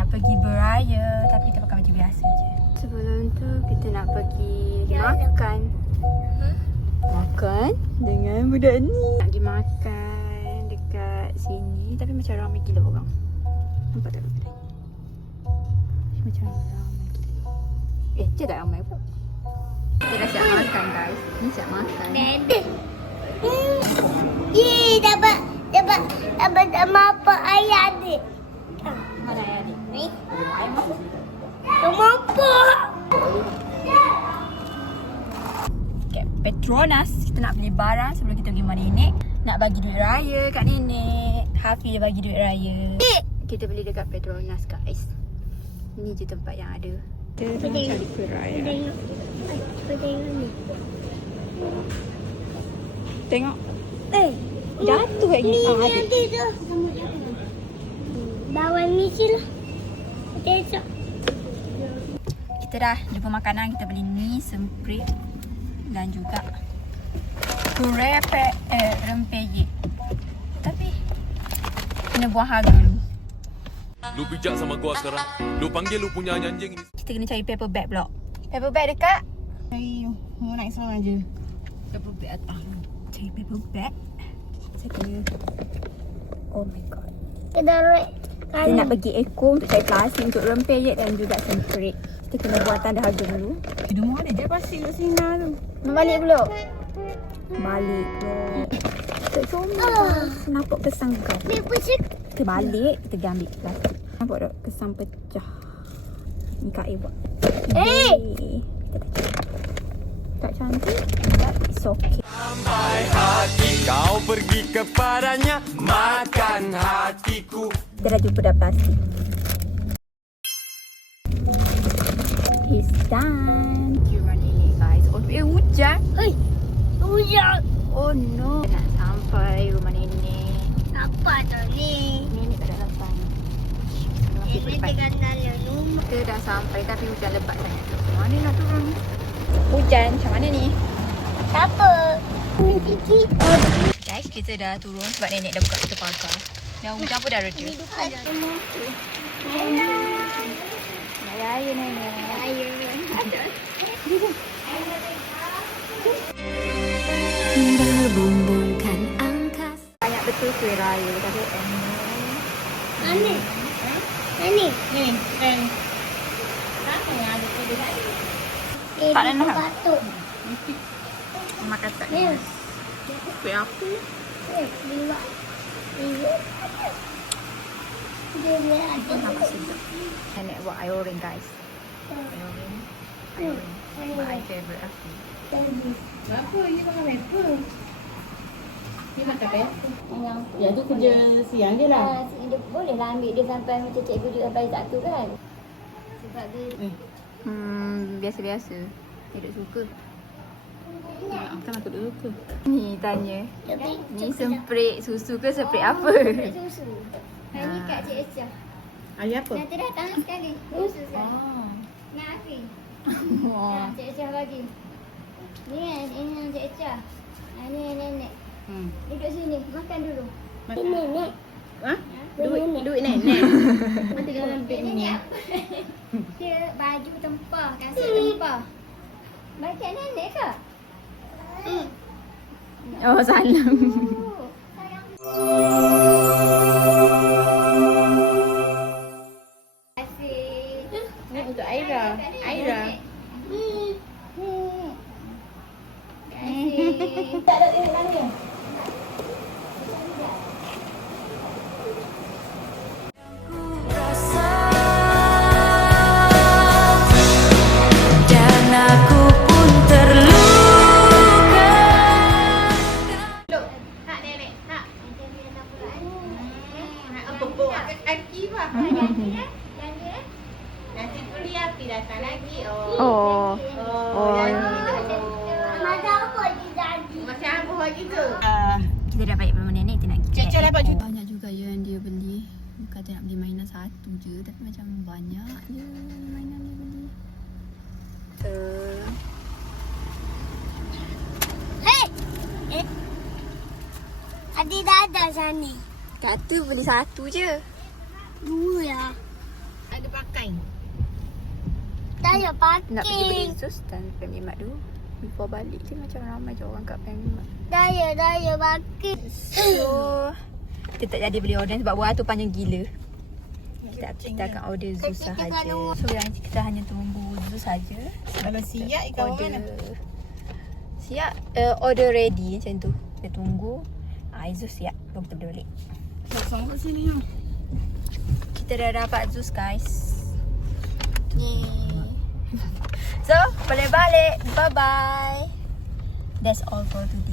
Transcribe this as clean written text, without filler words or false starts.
nak pergi beraya, tapi kita pakai baju biasa je. Sebelum tu kita nak pergi makan. Makan dengan budak ni. Nak pergi makan dekat sini, tapi macam ramai gila orang. Nampak tak kedai? Macam ramai gila. Dia tak ramai pun. Kita dah siap makan guys. Ni siap makan. Dapat apa ayah adik? Mana ayah adik? Ni. Ayah apa? Sama apa? Kat Petronas, kita nak beli barang sebelum kita pergi rumah nenek. Nak bagi duit raya kat nenek. Hafiz dia bagi duit raya. Kita beli dekat Petronas guys. Ni je tempat yang ada. Kita nak cari duit raya. Tengok ni. Tengok. Jatuh kat gini. Adik. tu. Bawa ni je lah. Esok. Kita dah jumpa makanan. Kita beli mi semprit dan juga kurepek rempeyek. Tapi kena buang harga dulu. Lu bijak sama gua sekarang. Lu panggil lu punya anjing ni. Kita kena cari paper bag pula. Paper bag dekat? Mau naik seorang je. Paper bag atas. Cari paper bag. Saya kena. Oh my god. Kita rek. Kita nak pergi Eko untuk cari plastik untuk rempeyek dan juga semprit. Kita kena buat tanda harga dulu. Hidup mana je pasti kat sini tu. Nak balik belum? Balik belum. Tak comel. Nampak kesan kau. Kita balik, kita pergi ambil plastik. Nampak tak kesan pecah. Ni Kak A buat. Kita tak cantik. But it's okay. Sampai hati kau pergi kepadanya, makan hatiku. Kita dah jumpa dah plastik. It's done. Rumah nenek guys. Oh, hujan. Hujan. Oh no. Nak sampai rumah nenek. Apa tu ni? Nenek tak ada datang. Masih Ini berdepan. dengan dalam rumah. Kita dah sampai tapi hujan lebat sangat. Mana nak turun? Hujan macam mana ni? Apa? Sikit. Guys, kita dah turun sebab nenek dah buka pintu pagar. Dan hujan pun dah reda. Raya nenek. Berbumbungkan angkasa. Banyak betul kuih raya. Tapi Mana? Ni, friend. Apa yang ada tu dia? Tak nak nak. Batuk. makan tak Ni. kuih apa? Liwat. Dia ada. Nampak sedap. Nenek buat air oren guys. Air oren. Air oren. My favourite aku. Apa dia makan pepper? Dia makan pepper. Yang Ya tu kerja siang dia lah. Dia boleh lah ambil dia sampai macam cikgu juga sampai satu kan. Sebab dia Biasa-biasa. Dia tak suka. Kan aku tak suka. Ni tanya. Ni semprit susu ke semprit apa? susu. Ini kat Cik Echa. Ayah apa? Nanti datang sekali. Susu sekali. Oh. Nak Afi. Oh. Cik Echa bagi. Ni kan, ini yang Cik Echa. Ni nenek. Duduk sini, makan dulu. Makan. Nenek. Ha? Duit nenek. Nanti dalam beg ni. Dia baju tempah, kasut tempah. Bagian nenek ke? Oh, salam. Oh, sayang. Ni untuk Aira. Aira. Tak ada yang lain. Dan aku pun terluka. Hak nenek, hak. Apa pun kaki lah. Nanti beli api datang lagi. Oh. Masa apa dia jadi? Masih apa lagi tu? Kita dah balik rumah nenek. Kita nak pergi Cik dapat juta. banyak juga je yang dia beli. Bukan dia nak beli mainan satu je, tapi macam banyak je mainan dia beli. Adik dah ada sana. Kata beli satu je. Dua lah. Daya Nak pergi beli parking. Zeus dan Family Mart dulu. Before balik je macam ramai je orang kat Family Mart. Daya parking. So kita tak jadi beli order sebab buat tu panjang gila. Kita akan order Zeus sahaja. So yang kita hanya tunggu Zeus sahaja. Kalau siap ikan Order mana? siap, order ready macam tu. Kita tunggu. Zeus siap. Baru kita balik. Kosong kat sini. Kita dah dapat Zeus guys. Yeay. So boleh balik. Bye bye. That's all for today.